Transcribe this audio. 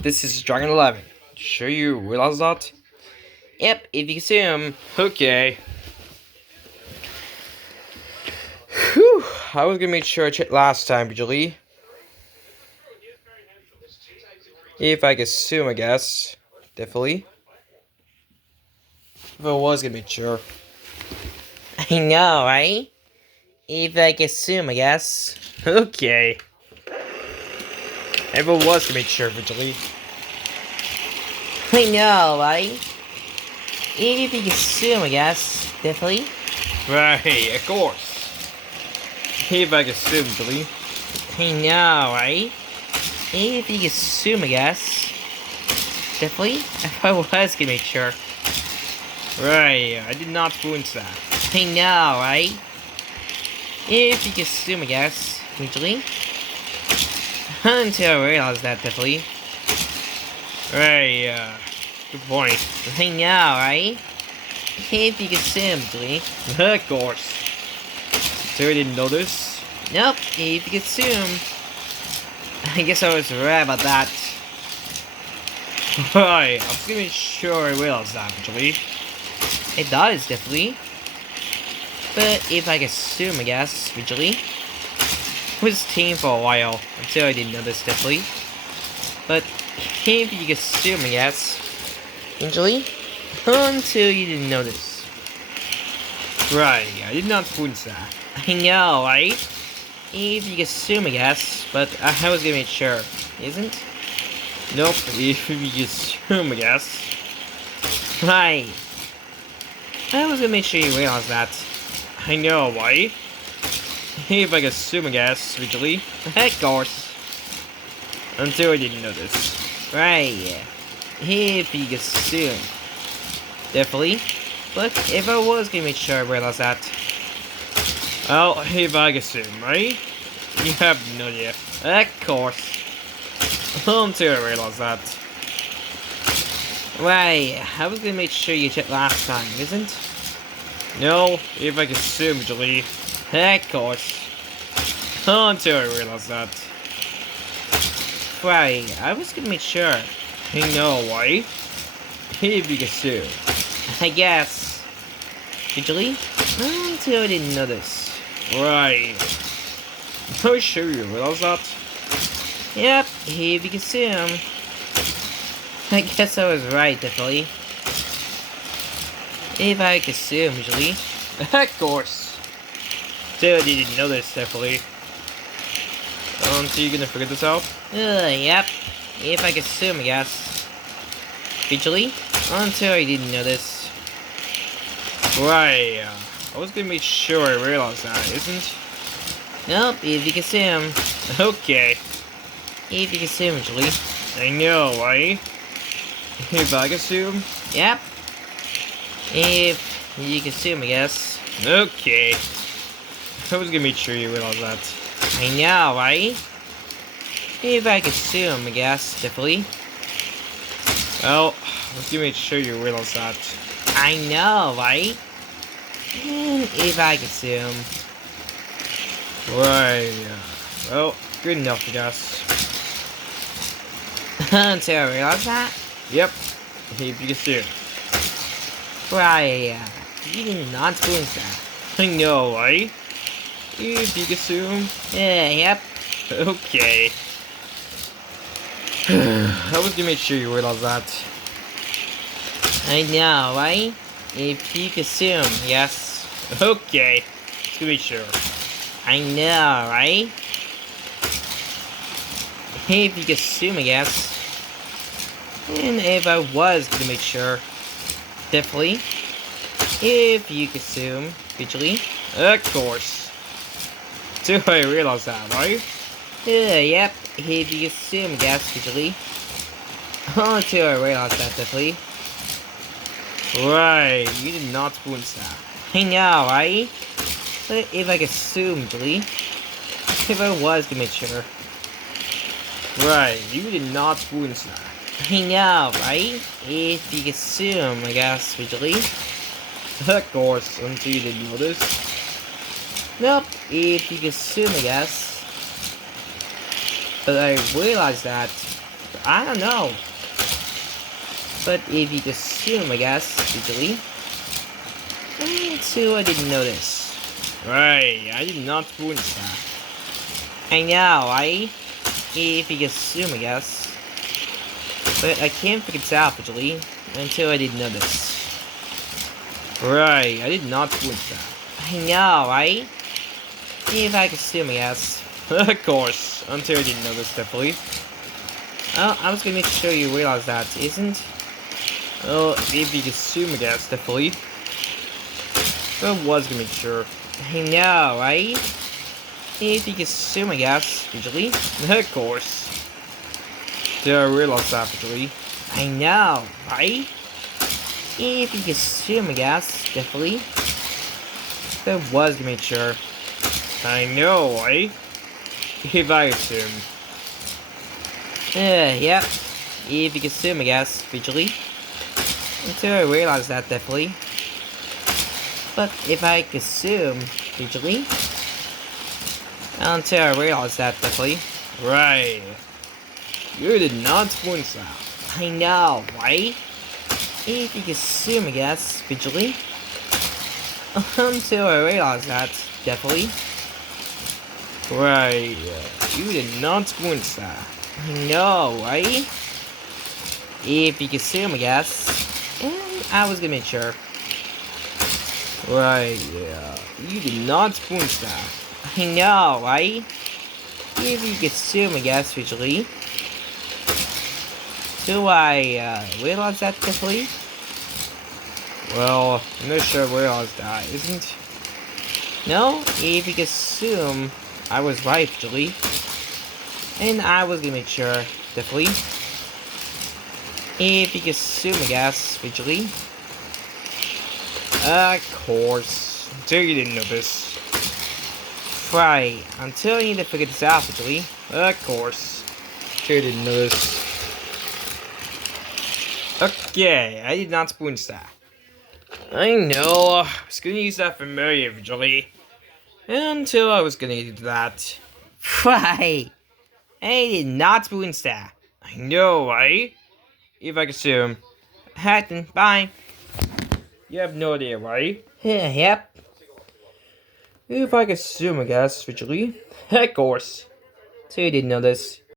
This is Dragon 11. Sure you realize that? Yep, if you can see him. Okay. Whew, I was gonna make sure I checked last time, Julie. If I could assume, I guess. Definitely. If I was gonna make sure. I know, right? If I could assume, I guess. Okay. If I was gonna make sure, Julie. I know, right? If you could assume, I guess. Definitely. Right, of course. If I could assume, Julie. I know, right? If you could assume, I guess. Definitely. If I was gonna make sure. Right, I did not influence that. I know, right? If you could assume, I guess. Usually. Until I realized that, definitely. Right, good point. I know, right? If you could assume, Julie. Of course. So I didn't notice. Nope, if you could assume. I guess I was right about that. Right, I was gonna make sure I realized that, actually. It does, definitely. But if I could assume, I guess, visually. I was team for a while, until I didn't notice, definitely. But if you could assume, I guess, visually, until you didn't notice. Right, I did not influence that. I know, right? If you could assume, I guess, but I was gonna make sure, isn't? Nope, if you could assume, I guess. Right. I was gonna make sure you realize that. I know, why? If I could assume, I guess, visually. Of course. Until I didn't notice. Right, yeah. If you could assume. Definitely. But if I was gonna make sure I realized that. Well, if I could assume, right? You have no idea. Of course. Until I realized that. Right, I was gonna make sure you checked last time, isn't? No, if I could assume, Julie. Of course. Until I realized that. Right, I was gonna make sure. I know, why? If you could assume. I guess. Julie? Until I didn't notice. Right. Are you sure you realized that? Yep, if you could assume. I guess I was right, definitely. If I could assume, usually. Of course. Still didn't know this, definitely. So you gonna figure this out? Yep. If I could assume, I guess. Visually. Until I didn't know this. Right. I was gonna make sure I realized that, isn't? Nope, if you could assume. Okay. If you could assume, usually. I know, right? If I could assume? Yep. If you can assume, I guess. Okay. I was gonna make sure you realize that. I know, right? If I could assume, I guess, definitely. Well, I was gonna make sure you realize that. I know, right? And if I could assume. Right. Well, good enough, I guess. Until I realize that? Yep. If you can assume. Right, you did not influence that. I know, right? If you can assume. Yeah, yep. Okay. I was gonna make sure you realize that. I know, right? If you can assume, yes. Okay. Just to be sure. I know, right? If you can assume, I guess. And if I was gonna make sure. Definitely. If you can assume, visually. Of course. Till I realize that, right? Yep. If you can assume, I guess, visually. Until I realize that, definitely. Right, you did not influence that. I know, right? But if I can assume, visually. If I was gonna make sure. Right, you did not influence that. I know, right? If you can assume, I guess, visually. Of course, until you didn't notice. Nope, if you can assume, I guess. But I realized that I don't know. But if you could assume, I guess, visually. Until I didn't notice. Right, I did not want that. I know, if you could assume, I guess. But I can't figure it out, visually, until I didn't notice. Right, I did not want that. I know, if I could assume, I guess. Of course, until I didn't notice, definitely. Oh, I was gonna make sure you realize that, isn't? Oh, if you could assume, I guess, definitely. But I was gonna make sure. I know, if you could assume, I guess, visually. Of course. Did I realize that, visually? I know, if you could assume, I guess, definitely. But I was gonna make sure. I know, if I assume. Yep. If you could assume, I guess, visually. Until I realized that, definitely. But if I could assume, visually. Until I realized that, definitely. Right. You did not want that. I know, if you could assume, I guess, visually. Until I realized that, definitely. Right. You did not want that. I know, if you could assume, I guess. And I was gonna make sure. Right, yeah. You did not want that. I know, if you could assume, I guess, visually. Do I realize that definitely? Well, I'm not sure I realized that, isn't? No, if you could assume I was right, visually. And I was gonna make sure, definitely. If you could assume, I guess, visually. Of course. Until you didn't know this. Right, until you need to figure this out, visually. Of course. Until you didn't know this. Okay, I did not spoon that. I know, I was gonna use that familiar visually. Until I was gonna do that. Right, I did not spoon that. I know, if I could assume. Hatton, bye. You have no idea, right? Yep. If I could assume, I guess, visually. Of course. So you didn't know this.